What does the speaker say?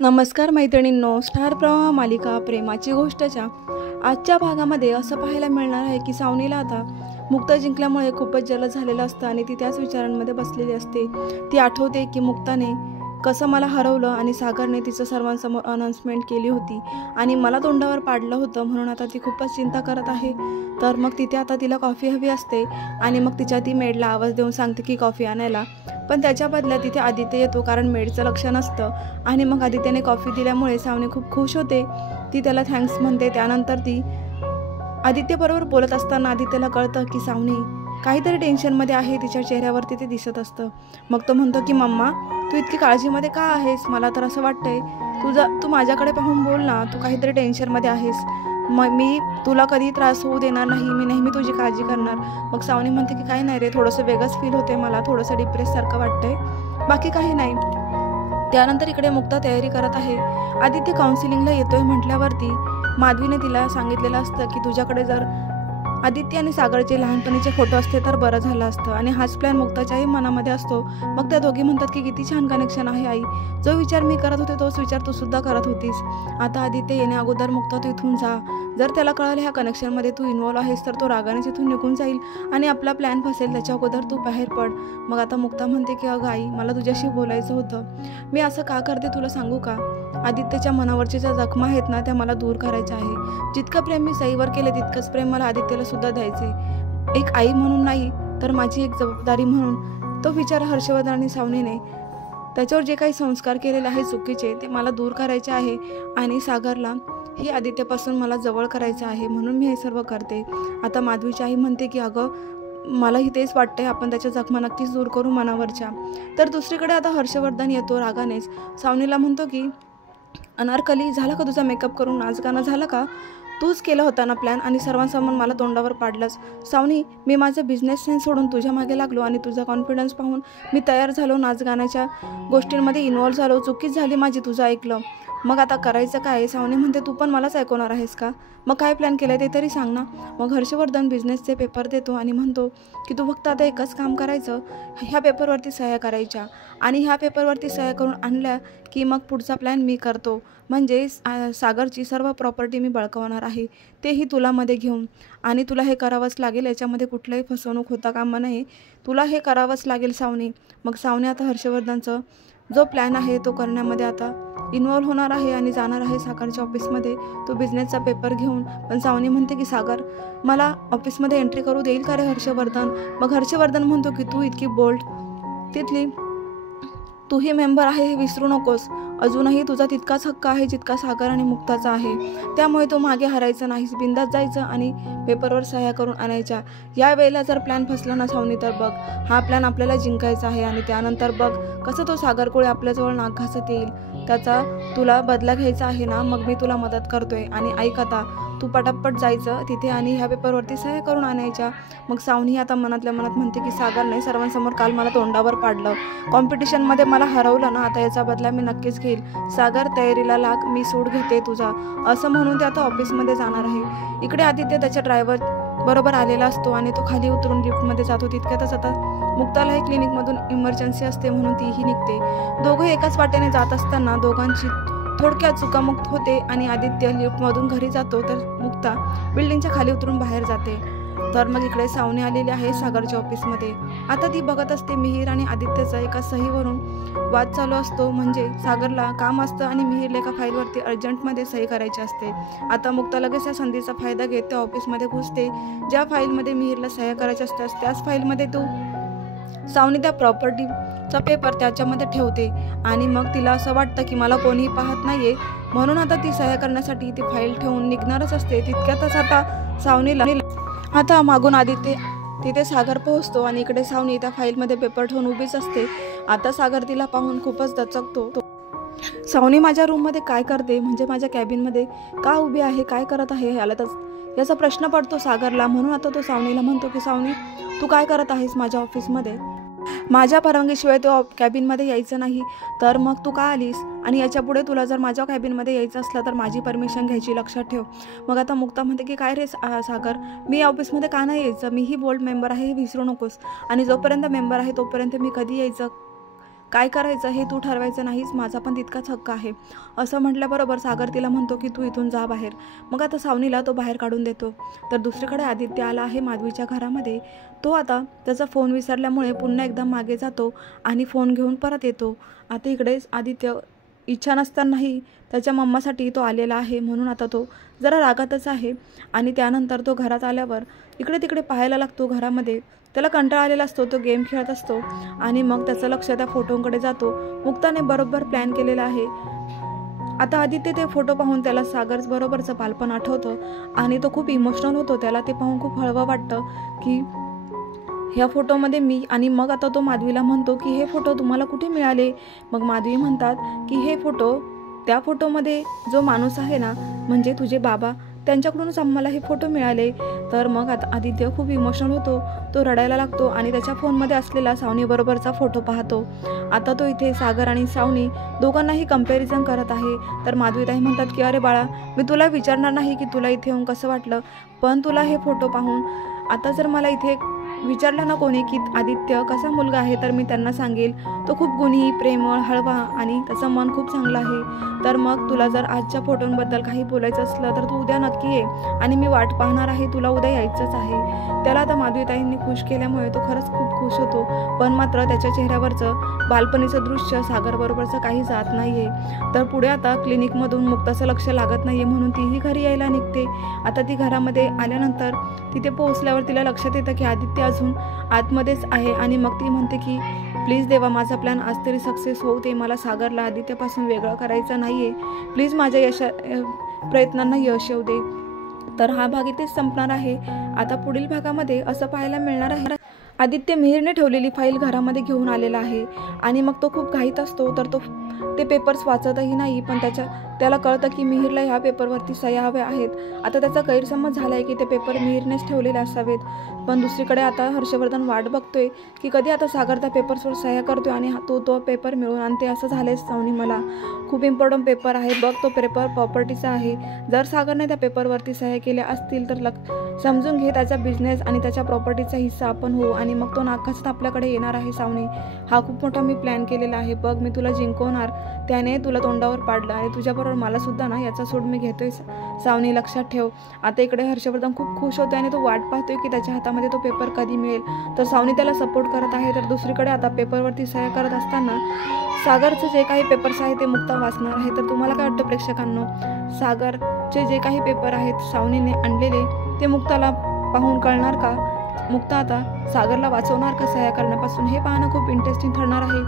नमस्कार मैत्रिणींनो, स्टार प्रवाह मालिका प्रेमाची गोष्टच्या आजच्या भागामध्ये असं पाहायला मिळणार आहे की सावनीला आता मुक्ता जिंकल्यामुळे खूपच जलद झालेलं असतं आणि ती त्याच विचारांमध्ये बसलेली असते। ती आठवते की मुक्ताने कसं मला हरवलं आणि सागरने तिचं सर्वांसमोर अनाउन्समेंट केली होती आणि मला तोंडावर पाडलं होतं, म्हणून आता ती खूपच चिंता करत आहे। तर मग तिथे आता तिला कॉफी हवी असते आणि मग तिच्या ती मेडला आवाज देऊन सांगते की कॉफी आणायला, पण त्याच्या बदल्यात तिथे आदित्य येतो कारण मेडचं लक्ष नसतं आणि मग आदित्यने कॉफी दिल्यामुळे सावनी खूप खुश होते। ती त्याला थँक्स म्हणते। त्यानंतर ती आदित्यबरोबर बोलत असताना आदित्यला कळतं की सावनी काहीतरी टेन्शनमध्ये आहे, तिच्या चेहऱ्यावरती ते दिसत असतं। मग तो म्हणतो की मम्मा, तू इतकी काळजीमध्ये का आहेस? मला तर असं वाटतंय तू माझ्याकडे पाहून बोल ना, तू काहीतरी टेन्शनमध्ये आहेस। मी तुला कधी त्रास होऊ देणार नाही, मी नेहमी तुझी काळजी करणार। मग सावनी म्हणते की काही नाही रे, थोडंसं वेगळंच फील होते मला, थोडंसं डिप्रेससारखं वाटतंय, बाकी काही नाही। त्यानंतर इकडे मुक्ता तयारी करत आहे। आदित्य काउन्सिलिंगला येतोय म्हटल्यावरती माधवीने तिला सांगितलेलं असतं की तुझ्याकडे जर आदित्य आणि सागरचे लहानपणीचे फोटो असते तर बरं झालं असतं आणि हाच प्लॅन मुक्ताच्याही मनामध्ये असतो। मग त्या दोघी म्हणतात की किती छान कनेक्शन आहे आई, जो विचार मी करत होते तोच विचार तू सुद्धा करत होतीस। आता आदित्य येण्या अगोदर मुक्ता तू इथून जा, जर त्याला कळलं ह्या कनेक्शनमध्ये तू इन्व्हॉल्व आहेस तर तो रागानेच इथून निघून जाईल आणि आपला प्लॅन फसेल, त्याच्या अगोदर तू बाहेर पड। मग आता मुक्ता म्हणते की अगं आई, मला तुझ्याशी बोलायचं होतं, मी असं का करते तुला सांगू का? आदित्यच्या मनावरच्या ज्या जखमा आहेत ना त्या मला दूर करायच्या आहे। जितकं प्रेम मी सईवर केले तितकंच प्रेम मला आदित्यला सुद्धा द्यायचे, एक आई म्हणून नाही तर माझी एक जबाबदारी म्हणून। तो विचार हर्षवर्धन आणि सावनीने त्याच्यावर जे काही संस्कार केलेले आहेत चुकीचे ते मला दूर करायचे आहे आणि सागरला ही आदित्यपासून मला जवळ करायचं आहे, म्हणून मी हे सर्व करते। आता माधवीची आई म्हणते की अगं मलाही तेच वाटतंय, आपण त्याच्या जखमा नक्कीच दूर करू मनावरच्या। तर दुसरीकडे आता हर्षवर्धन येतो रागानेच, सावनीला म्हणतो की अनारकली, झाला का तुझा मेकअप करून, नाच गाणं झालं का? तूच केलं होता ना प्लॅन आणि सर्वांसमोर मला तोंडावर पाडलंस। सावनी, मी माझं बिझनेस सेन्स सोडून तुझ्या मागे लागलो आणि तुझा कॉन्फिडन्स पाहून मी तयार झालो, नाच गाण्याच्या गोष्टींमध्ये इन्व्हॉल्व झालो, चुकीच झाली माझी, तुझं ऐकलं। मग आता करायचं काय? सावनी म्हणते तू पण मलाच ऐकवणार आहेस का? मग काय प्लॅन केलं ते तरी सांग ना। मग हर्षवर्धन बिझनेसचे पेपर देतो आणि म्हणतो की तू फक्त आता एकच काम करायचं, ह्या पेपरवरती सह्या करायच्या आणि ह्या पेपरवरती सह्या करून आणल्या की मग पुढचा प्लॅन मी करतो, म्हणजे सागरची सर्व प्रॉपर्टी मी बळकावणार आहे, तेही तुला मध्ये घेऊन, आणि तुला हे करावंच लागेल, याच्यामध्ये कुठलंही फसवणूक होता कामा नये, तुला हे करावंच लागेल सावनी। मग सावनी आता हर्षवर्धनचं जो प्लॅन आहे तो करण्यामध्ये आता इन्व्हॉल्व होणार आहे आणि जाणार आहे सागरच्या ऑफिसमध्ये तो बिझनेसचा पेपर घेऊन। पण सावनी म्हणते की सागर मला ऑफिसमध्ये एंट्री करू देईल का रे हर्षवर्धन? मग हर्षवर्धन म्हणतो की तू इतकी बोल्ड, तिथली तूही मेंबर आहे हे विसरू नकोस, अजूनही तुझा तितकाच हक्क आहे जितका सागर आणि मुक्ताचा आहे, त्यामुळे तो मागे हरायचं नाहीस, बिंदास जायचं आणि पेपरवर सह्या करून आणायच्या। या वेळेला जर प्लॅन फसला ना सावनी तर बघ, हा प्लॅन आपल्याला जिंकायचा आहे आणि त्यानंतर बघ कसं तो सागरकोळे आपल्याजवळ नाक घासत येईल, त्याचा तुला बदला घ्यायचा आहे ना, मग मी तुला मदत करतोय आणि ऐक आता तू पटापट जायचं तिथे आणि ह्या पेपरवरती सह्या करून आणायच्या। मग सावनी आता मनातल्या मनात म्हणते की सागरने सर्वांसमोर काल मला तोंडावर पाडलं, कॉम्पिटिशनमध्ये मला हरवलं ना, आता याचा बदला मी नक्कीच घेईल, सागर तयारीला लाग, मी सूट घेते तुझा, असं म्हणून ते आता ऑफिसमध्ये जाणार आहे। इकडे आदित्य त्याच्या ड्रायव्हर बरोबर आलेला असतो आणि तो खाली उतरून लिफ्टमध्ये जातो। तितक्यातच आता मुक्तालाही क्लिनिकमधून इमर्जन्सी असते म्हणून तीही निघते। दोघे एकाच वाटेने जात असताना दोघांची थोडक्यात चुकामुक्त होते आणि आदित्य लिफ्टमधून घरी जातो तर मुक्ता बिल्डिंगच्या खाली उतरून बाहेर जाते। तर मग इकडे सावनी आलेली आहे सागरच्या ऑफिसमध्ये। आता ती बघत असते मिहीर आणि आदित्यचा एका सहीवरून वाद चालू असतो, म्हणजे सागरला काम असतं आणि मिहीरला एका फाईलवरती अर्जंटमध्ये सही करायची असते। आता मुक्ता लगेच या संधीचा फायदा घेत त्या ऑफिसमध्ये घुसते, ज्या फाईलमध्ये मिहीरला सह्या करायच्या असतात त्याच फाईलमध्ये तो सावनी त्या प्रॉपर्टीचा पेपर त्याच्यामध्ये ठेवते आणि मग तिला असं वाटतं की मला कोणीही पाहत नाहीये, म्हणून आता ती सह्या करण्यासाठी ती फाईल ठेवून निघणारच असते। तितक्यातच आता सावनीला आता मागून आदित्य तिथे सागर पोहोचतो आणि इकडे सावनी त्या फाईलमध्ये पेपर ठेवून उभीच असते। आता सागर तिला पाहून खूपच दचकतो। सावनी माझ्या रूममध्ये काय करते, म्हणजे माझ्या कॅबिनमध्ये का उभी आहे, काय करत आहे, याचा प्रश्न पडतो सागरला, म्हणून आता तो सावनीला म्हणतो की सावनी तू काय करत आहेस माझ्या ऑफिसमध्ये, माझ्या परवानगीशिवाय तो कॅबिनमध्ये यायचं नाही, तर मग तू का आलीस, आणि याच्या पुढे तुला जर माझ्या कॅबिनमध्ये यायचं असलं तर माझी परमिशन घ्यायची, लक्षात ठेव। मग आता मुक्ता म्हणते की काय रे सागर, मी ऑफिसमध्ये का नाही यायचं, मीही बोल्ड मेंबर आहे हे विसरू नकोस, आणि जोपर्यंत मेंबर आहे तोपर्यंत मी कधी यायचं काय करायचं हे तू ठरवायचं नाहीस, माझा पण तितकाच हक्क आहे. असं म्हटल्याबरोबर सागर तिला म्हणतो की तू इथून जा बाहेर. मग आता सावनीला तो बाहेर काढून देतो. तर दुसरीकडे आदित्य आला आहे माधवीच्या घरामध्ये. तो आता त्याचा फोन विसरल्यामुळे पुन्हा एकदा मागे जातो आणि फोन घेऊन परत येतो. आता इकडे आदित्य इच्छा नसतानाही त्याच्या मम्मासाठी तो आलेला आहे, म्हणून आता तो जरा रागातच आहे. आणि त्यानंतर तो घरात आल्यावर इकडे तिकडे पाहायला लागतो घरामध्ये. त्याला कंटाळा आलेला असतो, तो गेम खेळत असतो आणि मग त्याचं लक्ष त्या फोटोंकडे जातो. मुक्ताने बरोबर प्लॅन केलेला आहे. आता आदित्य ते फोटो पाहून त्याला सागर बरोबरचं बालपण आठवतं आणि तो खूप इमोशनल होतो. त्याला ते पाहून खूप हळवं वाटतं की ह्या फोटोमध्ये मी. आणि मग आता तो माधवीला म्हणतो की हे फोटो तुम्हाला कुठे मिळाले. मग माधवी म्हणतात की हे फोटो, त्या फोटोमध्ये जो माणूस आहे ना, म्हणजे तुझे बाबा, त्यांच्याकडूनच आम्हाला हे फोटो मिळाले. तर मग आता आदित्य खूप इमोशनल होतो, तो रडायला लागतो आणि त्याच्या फोनमध्ये असलेला सावनीबरोबरचा फोटो पाहतो. आता तो इथे सागर आणि सावनी दोघांनाही कंपॅरिझन करत आहे. तर माधवीताई म्हणतात की अरे बाळा, मी तुला विचारणार नाही की तुला इथे येऊन कसं वाटलं, पण तुला हे फोटो पाहून आता जर मला इथे विचारलं ना कोणी की आदित्य कसा मुलगा आहे, तर मी त्यांना सांगेल तो खूप गुणी, प्रेमळ, हळवा आणि त्याचं मन खूप चांगलं आहे. तर मग तुला जर आजच्या फोटोंबद्दल काही बोलायचं असलं तर तू उद्या नक्की ये आणि मी वाट पाहणार आहे, तुला उद्या यायचंच आहे. त्याला आता माधवीताईंनी खुश केल्यामुळे तो खरंच खूप खुश होतो. पण मात्र त्याच्या चेहऱ्यावरचं बालपणीचं दृश्य सागरबरोबरचं काही जात नाही आहे. तर पुढे आता क्लिनिकमधून मुक्ताचं लक्ष लागत नाही आहे, म्हणून तीही घरी यायला निघते. आता ती घरामध्ये आल्यानंतर तिथे पोहोचल्यावर तिला लक्षात येतं की आदित्य अजून आतमध्येच आहे. आणि मग ती म्हणते की प्लीज देवा, माझा प्लॅन आज तरी सक्सेस होऊ दे. मला सागरला आदित्यपासून वेगळं करायचं नाही आहे. प्लीज माझ्या प्रयत्नांना यश येऊ दे. तर हा भाग इथेच संपणार आहे. आता पुढील भागामध्ये असं पाहायला मिळणार आहे, आदित्य मिहिरने ठेवलेली फाईल घरामध्ये घेऊन आलेला आहे आणि मग तो खूप घाईत असतो. तर तो ते पेपर्स वाचतही नाही, पण त्याला कळतं की मिहिरला ह्या पेपरवरती सह्या हव्या आहेत. आता त्याचा गैरसमज झाला आहे की ते पेपर मिहिरनेच ठेवलेले असावेत. पण दुसरीकडे आता हर्षवर्धन वाट बघतोय की कधी आता सागर त्या पेपर्सवर सह्या करतोय आणि तो पेपर मिळून आणते. असं झालंय सावनी, मला खूप इम्पॉर्टंट पेपर आहे बघ, तो पेपर प्रॉपर्टीचा आहे. जर सागरने त्या पेपरवरती सह्या केल्या असतील तर समजून घे त्याचा बिझनेस आणि त्याच्या प्रॉपर्टीचा हिस्सा आपण होऊ आणि मग तो नाकाच आपल्याकडे येणार आहे. सावनी, हा खूप मोठा मी प्लॅन केलेला आहे बघ, मी तुला जिंकवणार, त्याने तुला तोंडावर पाडलं आणि तुझ्याबरोबर मला सुद्धा ना याचा सूड मी घेतोय. सावनी, लक्षात ठेव. आता इकडे हर्षवर्धन खूप खुश होतोय आणि तो वाट पाहतोय की त्याच्या हातामध्ये तो पेपर कधी मिळेल. तर सावनी त्याला सपोर्ट करत आहे. तर दुसरीकडे आता पेपरवरती सह्या करत असताना सागरचे जे काही पेपर्स आहेत ते मुक्ता वाचणार आहे. तर तुम्हाला काय वाटतं प्रेक्षकांनो, सागरचे जे काही पेपर आहेत सावनीने आणलेले ते मुक्ताला पाहून कळणार का? मुक्ता आता सागरला वाचवणार का सह्या करण्यापासून? हे पाहणं खूप इंटरेस्टिंग ठरणार आहे.